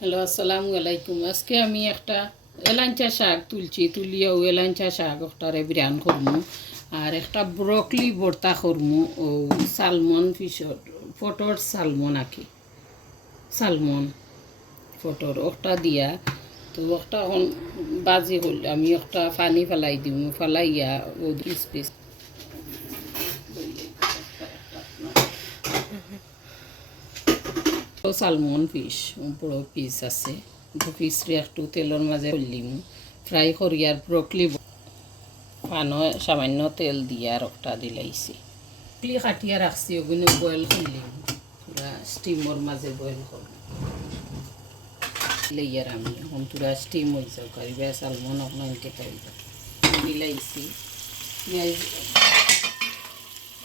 Hello, আসসালামু আলাইকুম। আজকে আমি একটা এলাঞ্চা শাক তুলিয়াও এলাঞ্চা শাক একটারে বিরান করমু আর একটা ব্রকলি ভর্তা করমু ও সালমন ফিশর ফটোর সালমন আঁকি সালমন ফটোর ওটা দিয়া তো একটা এখন বাজি হল আমি একটা পানি ফেলাই দিম ফেলাইয়া ও পিস পিস সালমন ফিশ বড় পিস আছে পিসরে একটু তেলের মাঝে করলিম ফ্রাই করি আর ব্রকলি পানো সামান্য তেল দিয়ে আর একটা দিলাইছি ব্রকলি কাটিয়া রাখছি ওগুলো বয়েল করলিম পুরা স্টিমর মাঝে বয়েল করলাম লইয়ার আমি এখন পুরা স্টিম হয়ে যাও কারিবা সালমন আপনাকে কারিবা দিলাইছি পেঁয়াজ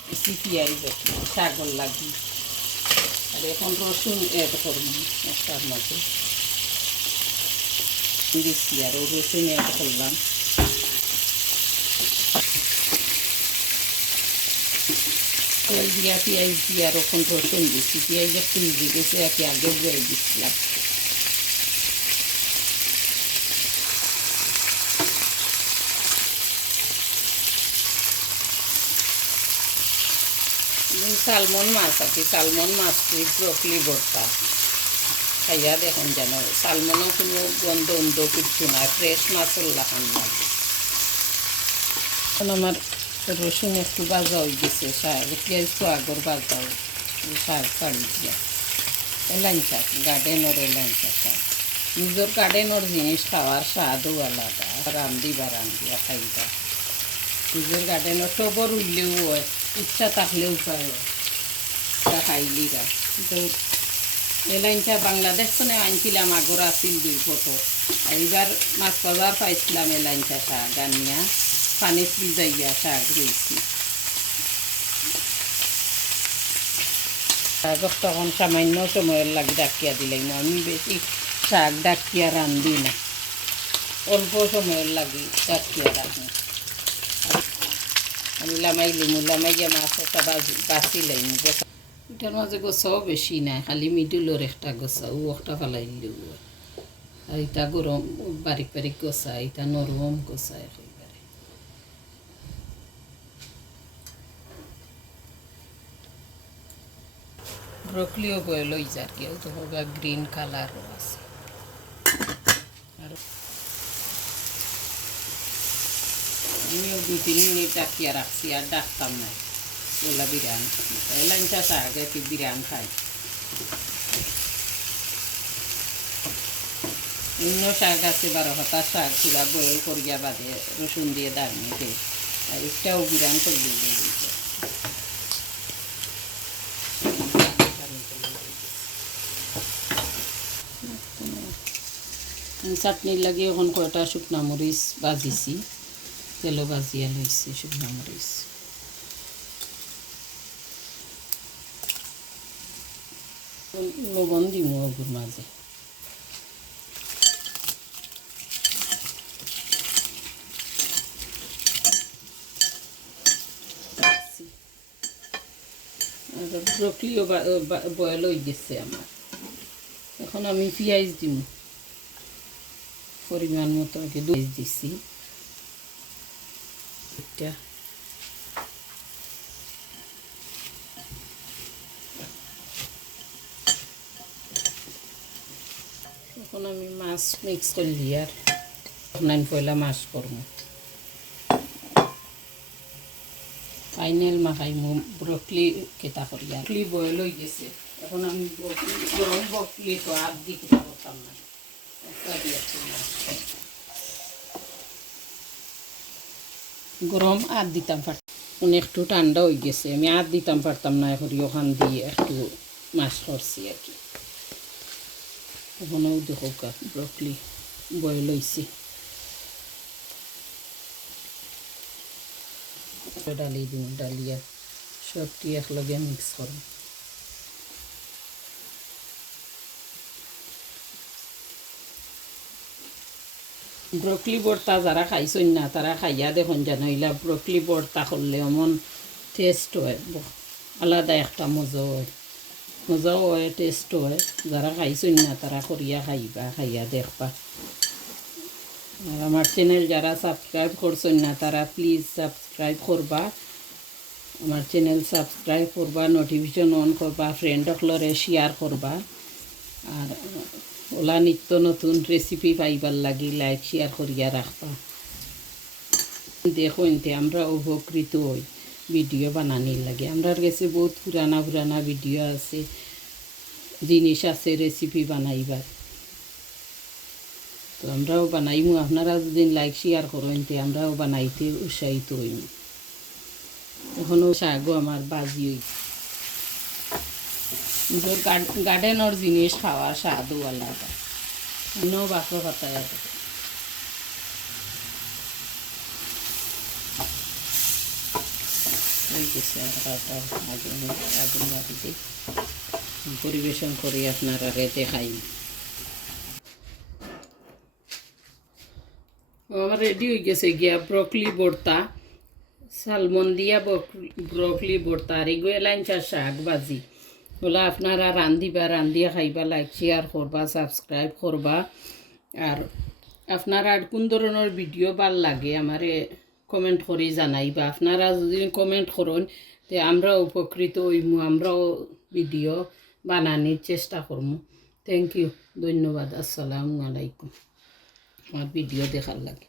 বেশি পেঁয়াজ শাকর লাগি আর এখন রসুন অ্যাড করব মশলার মাঝে দিচ্ছি আর রসুন অ্যাড করলাম তেল দিয়া পেঁয়াজ দিয়ে আর এখন রসুন দিচ্ছি পেঁয়াজ একটু ভিজে গেছে একে আগে বয়ে দিচ্ছিলাম সালমন মাছ আছে সালমন মাছ ব্রকলি ভর্তা খাইয়া দেখুন যেন সালমনও কোনো গন্ধ উন্ধ কিছু না ফ্রেশ মাছের লাগান লাগে এখন আমার রসুন একটু ভাজা হয়ে গেছে শাক পেঁয়াজ তো আগর ভাজা শাক কাড়ি দিয়া এলাইন শাক গার্ডেনের এলাইন শাক নিজের গার্ডেনের জিনিস খাওয়ার স্বাদও আলাদা রান্ধিবা খাইবা নিজের গার্ডেনের সবর উঠলেও হয় ইচ্ছা থাকলেও পায় খাইলিরা কিন্তু এলাইনটা বাংলাদেশ তো আনছিলাম আগর আসিল 2 ফটো এইবার মাছ বাজার পাইছিলাম এলাইনটা শাক আনিয়া পানি যাইয়া শাক রয়েছি শাক তখন সামান্য সময়ের লাগে ডাকিয়া দিলাম আমি বেশি শাক ডাকিয়া রান্ধি না অল্প সময়ের লাগে ডাকিয়া রাখি আমি লামাইয়া মাছ একটা বাঁচিলাম এটার মাঝে গোছাও বেশি নাই খালি মিডুলোর একটা গোছা ও একটা ফেলাই দিলেও আর এটা গরম বারিক বারিক গোছা এটা নরম গোছা একেবারে ব্রকলিও বয়ে লই যার কেউ তো হবে গ্রিন কালারও আছে আর আমিও 2-3 মিনিট ডাকিয়া রাখছি আর ডাকতাম না ওলা বিরিয়ানি এলাইনটা শাক একটু বিরিয়ানি খাই অন্য শাক আছে 12 পাতার শাক পুরা বয়েল করিয়া বাদে রসুন দিয়ে দাঁড়িয়ে দেয় আর একটাও বিরিয়ানি করলে চাটনির লাগে এখন কয়টা শুকনা মরিচ ভাজিছি তেলও ভাজিয়া লইছি শুকনা মরিচ লবণ দিম ওগুর মাঝে ব্রকলিও বয়েল হয়ে গেছে আমার এখন আমি পেঁয়াজ দিম পরিমাণ মতো দুধ দিছি এটা এখন আমি মাছ মিক্স করলি আর নাইন পয়লা মাছ করবো ফাইনাল মাখাইমু ব্রকলি কেটা করি আর ব্রকলি বয়েল হয়ে গেছে এখন আমি গরম ব্রকলি তো আর দিতে পারতাম না গরম আর দিতাম পারতাম একটু ঠান্ডা হয়ে গেছে আমি আর দিতাম পারতাম না এখন ওখান দিয়ে একটু মাছ করছি আর কি ওখানেও দেখো ব্রকলি বয়েল হয়েছে ডালি দিন ডালিয়া সবটি একলগে মিক্স করব ব্রকলি ভর্তা যারা খাইছেন না তারা খাইয়া দেখুন যেন এলা ব্রকলি ভর্তা করলে এমন টেস্ট হয় আলাদা একটা মজা হয় মজাও হয়, টেস্ট হয়। যারা খাইছেন না তারা করিয়া খাইবা, খাইয়া দেখবা। আর আমার চ্যানেল যারা সাবস্ক্রাইব করছেন না তারা প্লিজ সাবস্ক্রাইব করবা, আমার চ্যানেল সাবস্ক্রাইব করবা, নোটিফিকেশন অন করবা, ফ্রেন্ড সকলরে শেয়ার করবা। আর ওলা নিত্য নতুন রেসিপি পাইবার লাগি লাইক শেয়ার করিয়া রাখবা। দেখুন আমরা উপকৃত হই ভিডিও বানানির লাগে। আমরার কাছে বহুত পুরানা পুরানা ভিডিও আছে, জিনিস আছে রেসিপি বানাইবার। তো আমরাও বানাইমু, আপনারা যদি লাইক শেয়ার করেন তে আমরাও বানাইতে উৎসাহিত হইম। এখনও শাকও আমার বাজি হইছে। নিজের গার্ডেনের জিনিস খাওয়ার স্বাদও আলাদা। অন্য বাকর পাতায় আছে আগুন বাড়িতে পরিবেশন করি আপনারা দেখাই। আমার রেডি হয়ে গেছে গিয়া ব্রকলি ভর্তা, সালমন দিয়া ব্রকলি ভর্তা। আর এগুলো লাইনচা শাক ভাজি। ওলা আপনারা রান্ধিয়া খাইবা, লাইক শেয়ার করবা, সাবস্ক্রাইব করবা। আর আপনারা কোন ধরনের ভিডিও ভাল লাগে আমারে কমেন্ট করে জানাইবা। আপনারা যদি কমেন্ট করেন তে আমরা উপকৃত হইমু, আমরাও ভিডিও বানানোর চেষ্টা করবো। থ্যাংক ইউ, ধন্যবাদ। আসসালামু আলাইকুম আমার ভিডিও দেখার লাগে।